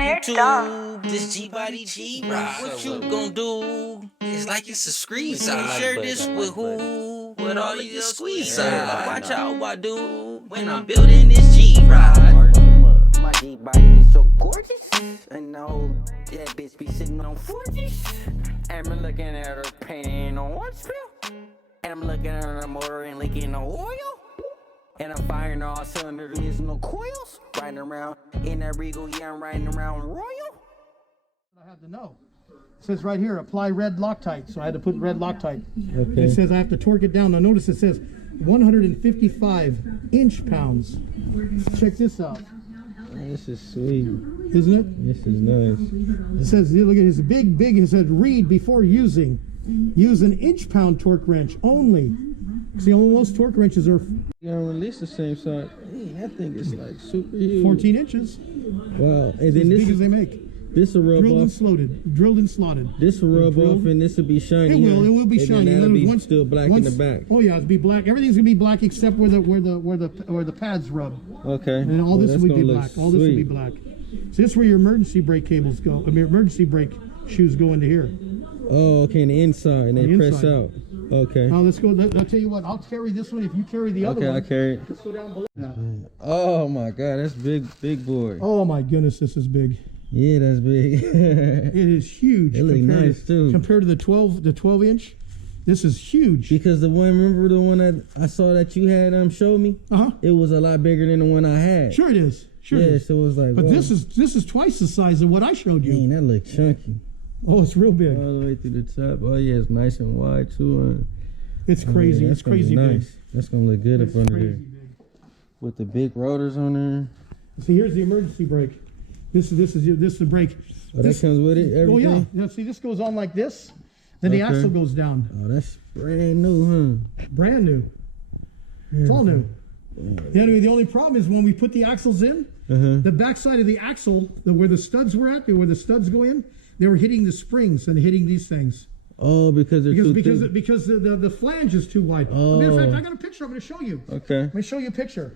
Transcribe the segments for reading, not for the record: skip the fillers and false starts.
YouTube, this Gbody Gee Rod. What you gon' do? It's like it's a squeeze out. Share this with who? With all of your squeeze out. Watch out, what I do when I'm building this Gee Rod. My G-body is so gorgeous, and now that bitch be sitting on 40s. And I'm looking at her painting on one spill, and I'm looking at her motor and leaking no oil, and I'm firing all cylinders, there's no coils. Riding around in that Regal, yeah, I'm riding around Royal. I had to know. It says right here, apply red Loctite, so I had to put red Loctite. Okay. It says I have to torque it down. Now notice it says 155 inch-pounds. Check this out. This is sweet. Isn't it? This is nice. It says, look at his big, it said read before using. Use an inch-pound torque wrench only. See, most torque wrenches are You don't release the same size. Hey, I think it's like super huge. 14 inches. Wow. And As then big this as they make. this will rub Drilled and off. slotted. Drilled and slotted. This will rub off, and this will be shiny. It will be and shiny. Then that'll be Once- still black in the back. Oh yeah, it'll be black. Everything's gonna be black except where the pads rub. Okay. And all this that's will be gonna look black. All this will be sweet. black. So this is where your emergency brake cables go. I mean, emergency brake shoes go into here. Oh, okay. And the inside, and they The press inside. out. Okay. Now let's go. I'll tell you what. I'll carry this one if you carry the other Okay, one. I carry it. Let's go down below. Oh my God, that's big boy. Oh my goodness, this is big. Yeah, that's big. It is huge. It look compared nice, too. Compared to the 12 inch, this is huge. Because remember the one that I saw that you had showed me? It was a lot bigger than the one I had. Sure it is. Sure it Yeah, is. so it was like, But whoa. this is twice the size of what I showed you. Dang, that look chunky. Oh, it's real big. All the way through the top. Oh yeah, it's nice and wide too. It's crazy. Yeah, It's that's gonna be crazy big. nice. That's gonna look good It's up under crazy there. big. With the big rotors on there. So here's the emergency brake. This is the brake. Oh, that comes with it, Oh yeah. everything? Now see, this goes on like this. Then the Okay. axle goes down. Oh, that's brand new, Brand new. It's all new. The only problem is when we put the axles in, the backside of the axle, where the studs were at, where the studs go in, they were hitting the springs and hitting these things. Oh, because they're too thick. Because the flange is too wide. Oh. Matter of fact, I got a picture. I'm going to show you. Okay. Let me show you a picture.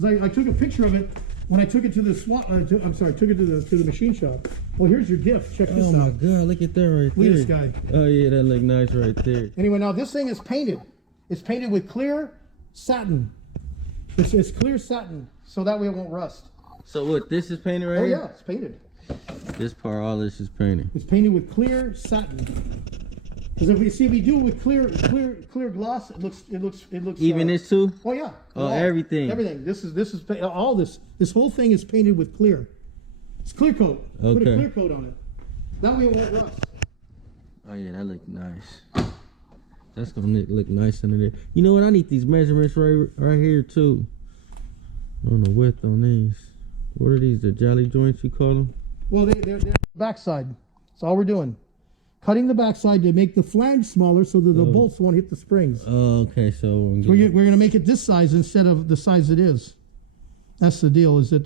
'Cause I took a picture of it when I took it to the took it to the machine shop. Well, here's your gift. Check this Oh my out. God, look at that right there. Look at this guy. Oh yeah, that look nice right there. Anyway, now this thing is painted. It's painted with clear satin. It's clear satin, so that way it won't rust. So what, this is painted right Oh here? yeah, it's painted. This part, all this is painted. It's painted with clear satin. Because if we do it with clear gloss, it looks. Even this too? Oh yeah. Oh, everything. Everything. This is all this. This whole thing is painted with clear. It's clear coat. Put a Okay. clear coat on it. That way it won't rust. Oh yeah, that look nice. That's gonna look nice under there. You know what? I need these measurements right here too. On the width on these. What are these? The jolly joints you call them? Well, they're backside. That's all we're doing. Cutting the backside to make the flange smaller so that the bolts won't hit the springs. Oh, okay. So We're going to make it this size instead of the size it is. That's the deal. Is that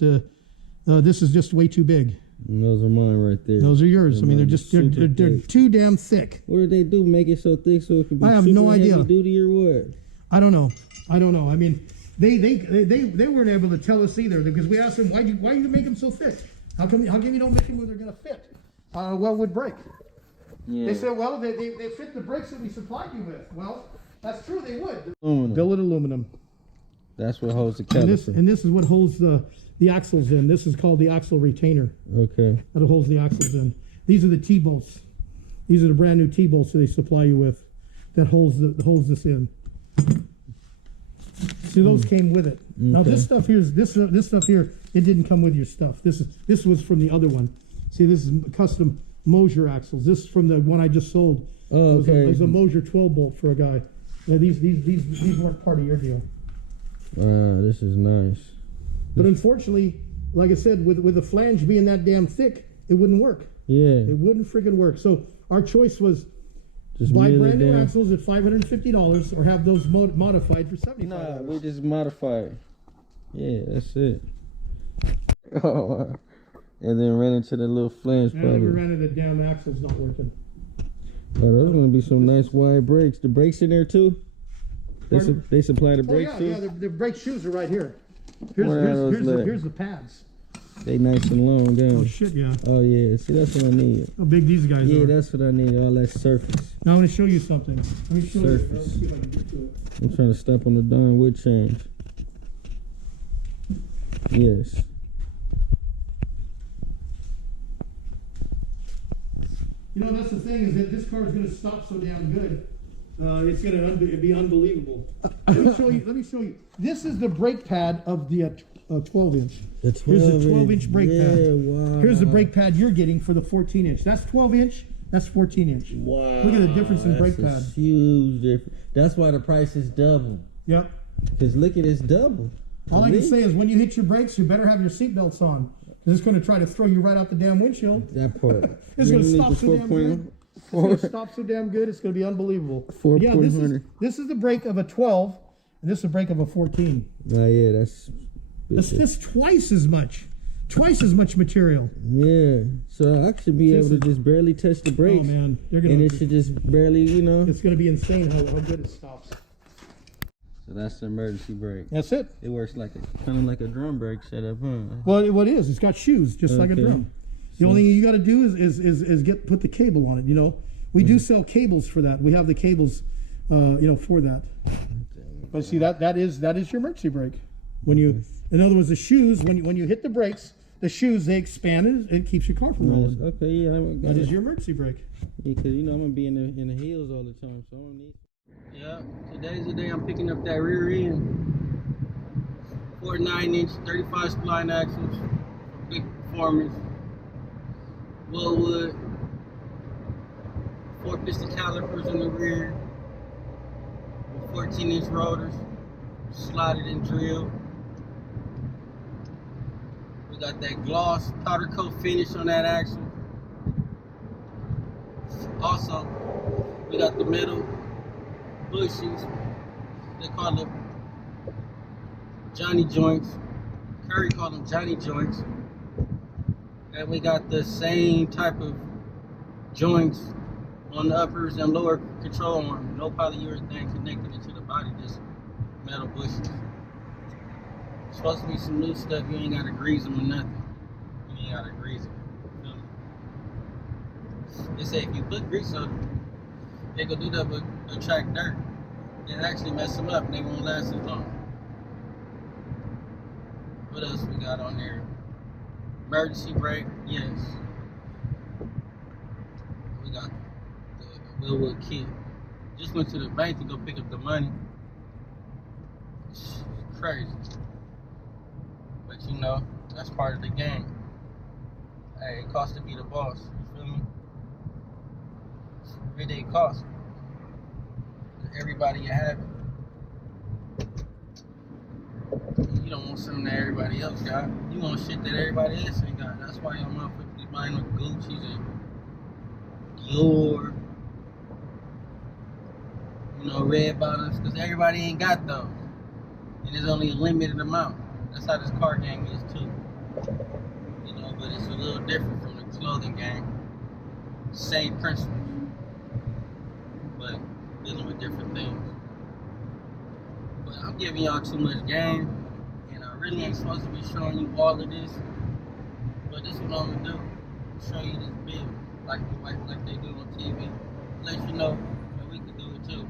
this is just way too big. those are mine right there. Those are yours. I mean, mine they're are they're thick. too damn thick. What did they do? Make it so thick so it could be I have super no idea. heavy duty or what? I don't know. I mean, they weren't able to tell us either because we asked them why you make them so thick? How come you don't make them where they're going to fit? Well, would break. Yeah. They said, well, they fit the brakes that we supplied you with. Well, that's true. They would. Aluminum. Billet aluminum. That's what holds the And caliper. this is what holds the axles in. This is called the axle retainer. Okay. That holds the axles in. These are the T-bolts. These are the brand new T-bolts that they supply you with. That holds this in. See, those came with it. Now Okay. this stuff here, it didn't come with your stuff. This was from the other one. See, this is custom Mosier axles. This is from the one I just sold. Oh, okay. It was a Mosier 12 bolt for a guy. Yeah, these weren't part of your deal. This is nice. But unfortunately, like I said, with the flange being that damn thick, it wouldn't work. Yeah. It wouldn't freaking work. So our choice was Just buy mill it brand new down. axles at $550 or have those modified for $75. Nah, we just modify it. Yeah, that's it. Oh, wow. And then ran into the little flange And we problem. ran into the damn axles not working. Oh, those are gonna be some nice wide brakes. The brakes in there too? Pardon? They supply the Oh brakes yeah, too? yeah. The brake shoes are right here. Where are those at? Here's the pads. They nice and long down. Oh shit, yeah. Oh yeah, see that's what I need. How big these guys are. Yeah, that's what I need. All that surface. Now I'm gonna show you something. Let me show Surface. you. Let's see if I can get to it. I'm trying to step on the darn wood change. Yes. You know, that's the thing is that this car is gonna stop so damn good. It's gonna be unbelievable. Let me show you. Let me show you. This is the brake pad of the 12-inch. The 12 Here's the 12-inch brake pad. Wow. Here's the brake pad you're getting for the 14-inch. That's 12-inch. That's 14-inch. Wow. Look at the difference in brake That's a pad. huge difference. That's why the price is double. Yep. Because look at it's double. All I can say is when you hit your brakes, you better have your seatbelts on. Because it's going to try to throw you right out the damn windshield. That part. It's going to stop so damn good. It's going to stop so damn good. It's going to be unbelievable. 4 Yeah, this is the brake of a 12, and this is the brake of a 14. Oh yeah, that's. This twice as much material. Yeah, so I should be able to just barely touch the brakes. Oh man, they're and it should just barely, you know. It's going to be insane how good it stops. So that's the emergency brake. That's it. It works like kind of like a drum brake setup, huh? Well, what it is, it's got shoes just like a drum. The only thing you got to do is put the cable on it. You know, we do sell cables for that. We have the cables, you know, for that. But see that is your emergency brake. When you, in other words, the shoes when you hit the brakes, the shoes they expand and it keeps your car from rolling. Okay, yeah, That is your emergency brake. Yeah, because you know I'm gonna be in the hills all the time, so I don't need. Yeah, today's the day I'm picking up that rear end. 4 9-inch, 35 spline axles, big performance. Wood, 4 piston calipers in the rear, with 14-inch rotors, slotted and drilled. We got that gloss powder coat finish on that axle. Also, we got the metal bushings. They call them Johnny joints. Curry call them Johnny joints. And we got the same type of joints on the uppers and lower control arm. No polyurethane connected into the body, just metal bushings. Supposed to be some new stuff. You ain't gotta grease them or nothing. You ain't gotta grease them. Feel me? They say if you put grease on them, they gonna do that but attract dirt. It actually mess them up and they won't last as long. What else we got on there? Emergency brake, yes. We got the Wheelwood kit. Just went to the bank to go pick up the money. It's crazy. But you know, that's part of the game. Hey, it costs to be the boss. You feel me? Everyday cost. Everybody you have it. You don't want something that everybody else got. You want shit that everybody else ain't got. That's why y'all motherfuckers be buying the Gucci's and Dior, you know, red bottoms, because everybody ain't got those. And there's only a limited amount. That's how this car game is too. You know, but it's a little different from the clothing game. Same principles, but dealing with different things. But I'm giving y'all too much game. Really ain't supposed to be showing you all of this, but this is what I'm gonna do. Show you this bill, like they do on TV. Let you know that we can do it too.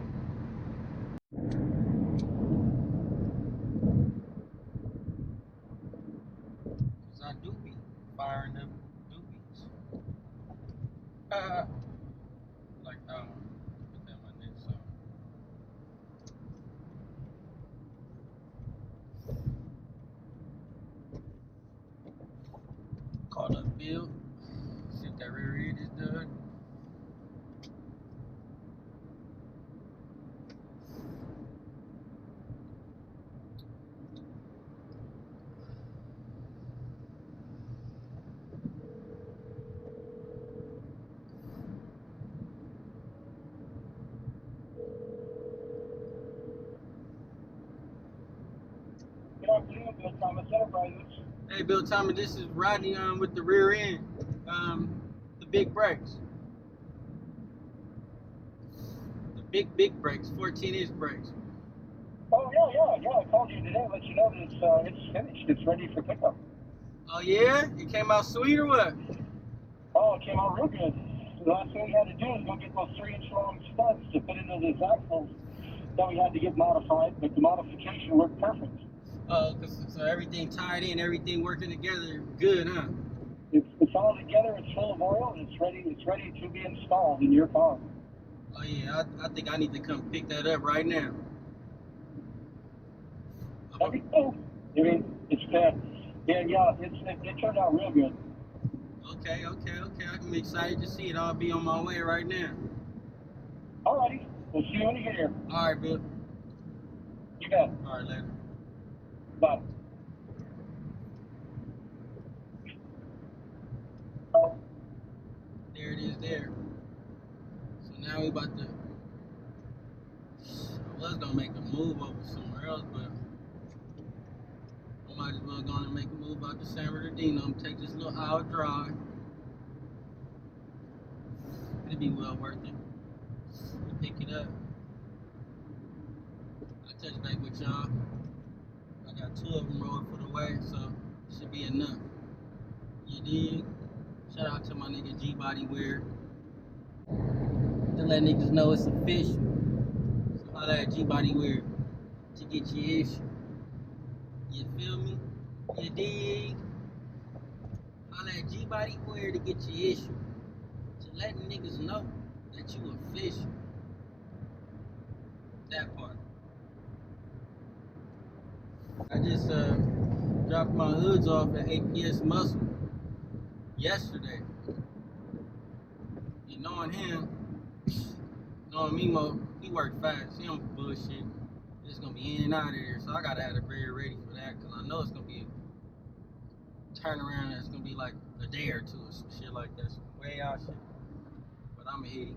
Cause I do be firing them doobies. Like put that in my next song. Call up Bill, see if that rear end is done. Good afternoon, Bill Thomas Enterprises. Hey, Bill Thomas, this is Rodney with the rear end, the big brakes. The big brakes, 14-inch brakes. Oh, yeah. I called you today to let you know that it's finished. It's ready for pickup. Oh yeah? It came out sweet or what? Oh, it came out real good. The last thing we had to do is go get those 3-inch long studs to put into these axles that we had to get modified, but the modification worked perfect. Oh, so everything tied in, everything working together, good, huh? It's all together, it's full of oil, and it's ready to be installed in your car. Oh yeah, I think I need to come pick that up right now. That'd be cool. I mean, it turned out real good. Okay. I'm excited to see it. I'll be on my way right now. Alrighty, we'll see you when you get here. All right, Bill. You bet. All right, later. Bye. There it is there. So now we about to, I was gonna make a move over somewhere else, but I might as well gonna make a move out to San Bernardino and take this little hour drive. It'll be well worth it to pick it up. I'll touch back with y'all. I got 2 of them rolling for the way, so it should be enough. You dig? Shout out to my nigga Gbody Weird. To let niggas know it's official. So holla at Gbody Weird to get your issue. You feel me? You dig? Holla at Gbody Weird to get your issue. To let niggas know that you official. That part. I just dropped my hoods off at APS Muscle yesterday. And knowing him, knowing Mimo, he worked fast. He don't bullshit. It's gonna be in and out of there, so I gotta have the bread ready for that, cause I know it's gonna be a turnaround. It's gonna be like a day or 2 or some shit like that, some way out shit. But I'ma hit him,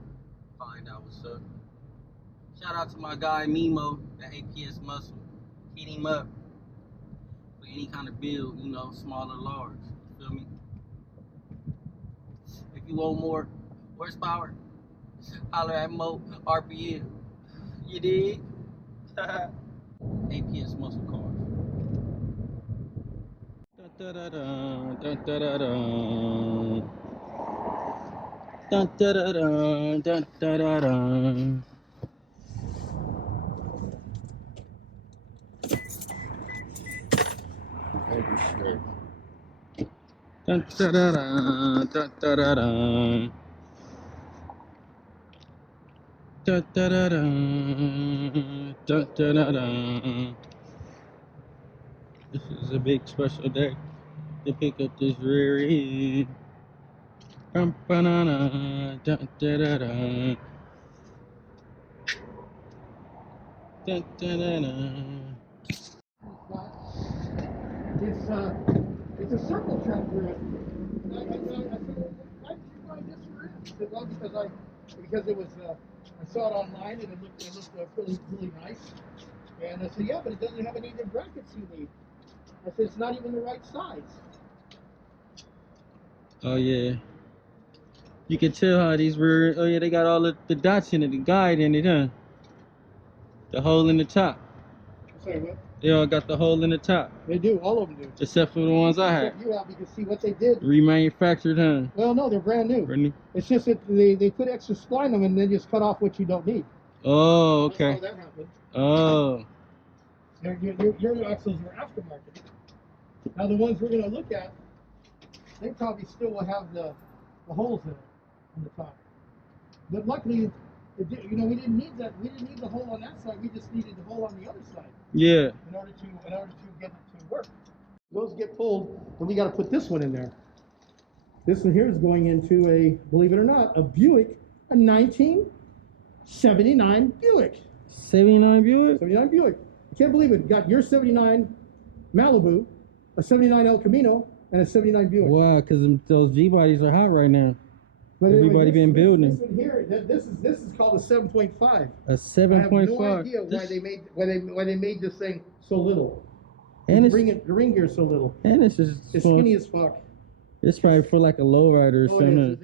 find out what's up. Shout out to my guy Mimo at APS Muscle. Hit him up for any kind of build, you know, small or large. You feel me? If you want more horsepower, holler at Mo RPM. You dig? APS Muscle Cars. Dun da da dun, dun da da dun. Dun da da dun, dun da da dun. Dun da da dun, dun da da dun. Dun da da dun, dun da da dun. This is a big special day to pick up this rear end. Dun da da da dun. Dun da da dun. It's a circle track grid. I said, why did you buy this for it? He said, well, because it was I saw it online and it looked really nice. And I said, yeah, but it doesn't have any of the brackets you need. I said, it's not even the right size. Oh yeah. You can tell how these rear, oh yeah, they got all the dots in it, the guide in it, huh? The hole in the top. Sorry, what? They all got the hole in the top. They do, all of them do. Except for the ones I had. Check you out, you can see what they did. Remanufactured, huh? Well, no, they're brand new. Brand new. It's just that they put extra spline on them and then just cut off what you don't need. Oh, okay. That's how that happened. Oh. Your axles are aftermarket. Now the ones we're going to look at, they probably still will have the holes in it on the top. But luckily, we didn't need that. We didn't need the hole on that side. We just needed the hole on the other side. Yeah. In order to get it to work. Those get pulled, and we got to put this one in there. This one here is going into a, believe it or not, a Buick, a 1979 Buick. 79 Buick? 79 Buick. I can't believe it. You got your 79 Malibu, a 79 El Camino, and a 79 Buick. Wow, because those G-bodies are hot right now. But Everybody anyway, been building. This one here, this is called a 7.5. A 7.5. I have no idea why they made this thing so little. And the ring gear so little. And it's just It's skinny as fuck. It's probably for like a lowrider or something.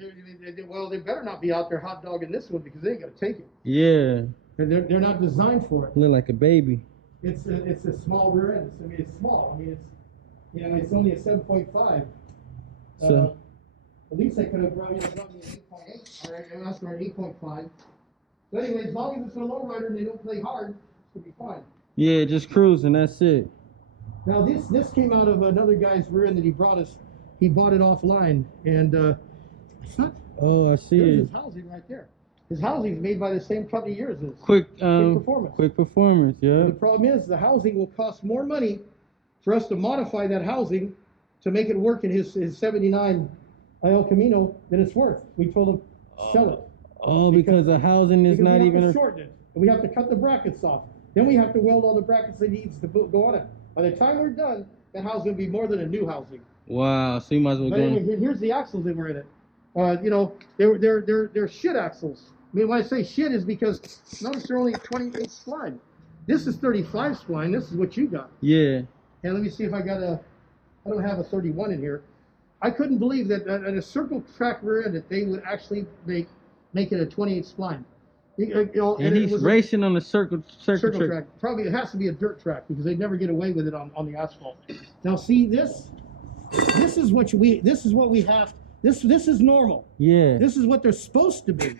Well, they better not be out there hot dogging this one because they ain't gonna take it. Yeah. They're not designed for it. Look like a baby. It's a small rear end. It's small. You know, it's only a 7.5. So at least they could have brought me an 8.8. All right, I'm asking for an 8.5. So anyway, as long as it's a lowrider and they don't play hard, it's gonna be fine. yeah, just cruising. That's it. Now this came out of another guy's rear end that he brought us. He bought it offline, and it's not. Oh, I see There's it. his housing right there. His housing is made by the same company yours is. Quick Performance. Quick Performance. Yeah. The problem is the housing will cost more money for us to modify that housing to make it work in his 79 El Camino than it's worth. We told him sell it. Oh, because the housing is Because not we have even. to shorten it. And we have to cut the brackets off. Then we have to weld all the brackets it needs to go on it. By the time we're done, that house will be more than a new housing. Wow. So you might as well But go. anyway, here's the axles that were in it. You know, they're shit axles. I mean, when I say shit is because notice they're only 28 spline. This is 35 spline. This is what you got. Yeah. And let me see if I don't have a 31 in here. I couldn't believe that at a circle track rear end that they would actually make it a 28 spline. You know, And he's racing on the circle track. Probably it has to be a dirt track because they never get away with it on the asphalt. Now see this is what we have. This is normal. Yeah. This is what they're supposed to be.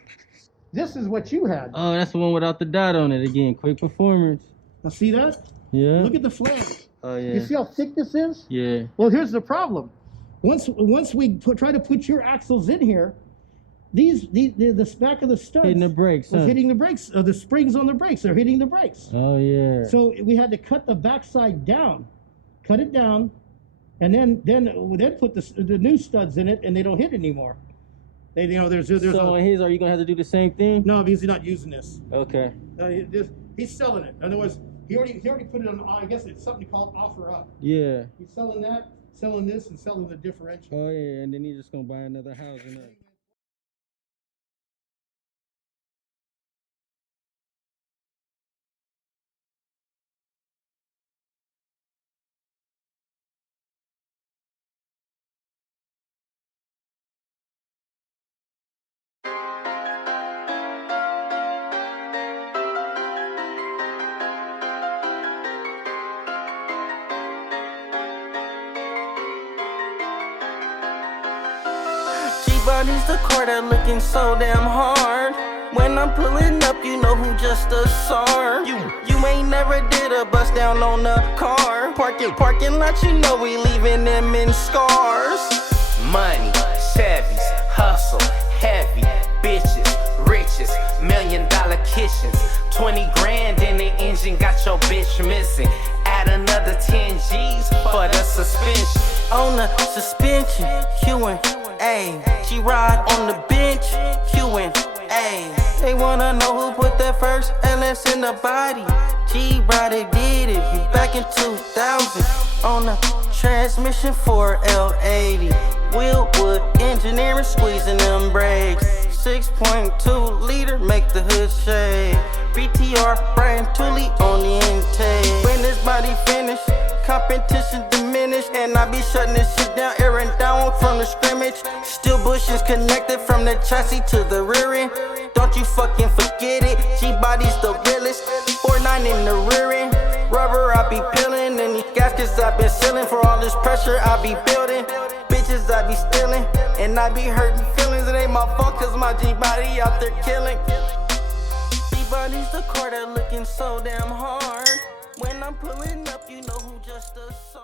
This is what you had. Oh, that's the one without the dot on it again. Quick Performance. Now see that? Yeah. Look at the flange. Oh yeah. You see how thick this is? Yeah. Well, here's the problem. Once we try to put your axles in here, the back of the studs Hitting the brakes. was hitting the brakes. The springs on the brakes are hitting the brakes. Oh yeah. So we had to cut the backside down, cut it down, and then put the new studs in it, and they don't hit anymore. They, you know, there's so on his, are you gonna have to do the same thing? no, because he's not using this. Okay. He's selling it. In other words, he already put it on. I guess it's something called offer up. Yeah. He's selling that, selling this, and selling the differential. Oh yeah, and then he's just gonna buy another housing up. Gbody's the car that looking so damn hard. When I'm pulling up, you know who just a SAR. You ain't never did a bust down on a car. Parking lot, you know we leaving them in scars. Money, Chevys, hustle, heavy, bitches, riches, $1 million kitchens. 20 grand in the engine, got your bitch missing. Add another 10 G's for the suspension. On the suspension, Q&A. Gee Rod on the bench, Q&A. They wanna know who put that first LS in the body. Gee Rod, they did it back in 2000. On the transmission for L80. Wheelwood engineering, squeezing them brakes. 6.2 liter, make the hood shake. BTR, Brian Tooley on the intake. When this body finish, competition diminish, and I be shutting this shit down, airing down from the scrimmage. Still bushes connected from the chassis to the rear end. Don't you fucking forget it. Gbody's the realest. 4.9 in the rear end. Rubber I be peeling, and these gaskets I been sealing. For all this pressure I be building. Bitches I be stealing, and I be hurting feelings. It ain't my fault, cause my Gbody out there killing. Gbody's the car that looking so damn hard. When I'm pulling up, you know who just a SAR.